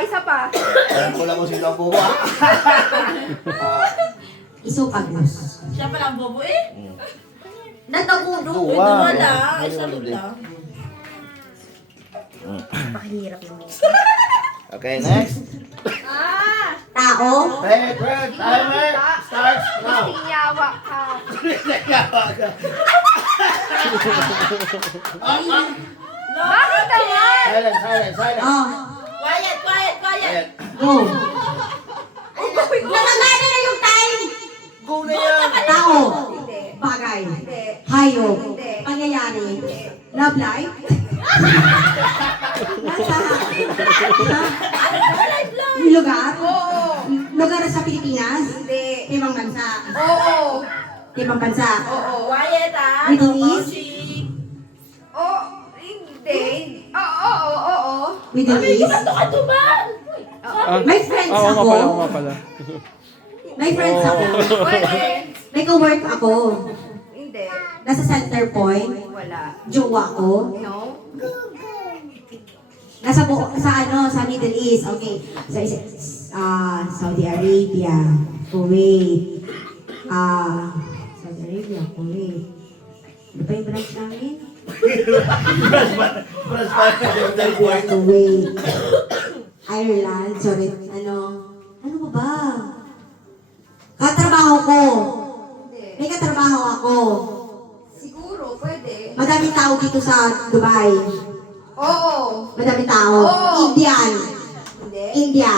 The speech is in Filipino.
isa pa. Alam ko lang kung sino ang bobo. Isopagos. Siya palang bobo eh. Natagudo. Duwa. Wala, isa Ayun, hindi. lang. Pakihirap yung Okay, next. tao. Hey, Fred, timer starts now. Tinyawa ka. Bakit naman? Silent, silent, silent. Oh, Quiet, quiet, quiet. go. Uy, Nakagana na yung time. Go na yan. Tao. Hindi. Bagay. Hindi. Hayop. Hindi. Pangyayari. Love life. Nasa. Lugar. Oo. Lugar sa Pilipinas. Hindi. Ibang bansa. Oo. Ibang bansa. Oo. Quiet ah. Middle No East? motion. Oo. Hindi. Oo. Oo. Middle East. Ka tuman. May friends Oo nga ako. pala, oo nga pala. May friends ako. Pwede. May co-work ako. Hindi. Nasa center point. Wala. Jowa ko. No? Nasa sa Middle East. Okay. Saudi Arabia, Kuwait. Saudi Arabia, Kuwait. Ano pa yung branch namin? Kuwait. Ireland. Sorry. Ano ba ba? Katrabaho ko. Hindi. May katrabaho ako. Siguro, pwede. Madaming tao dito sa Dubai. Oo. Madaming tao. Oo. Indian. Hindi. India.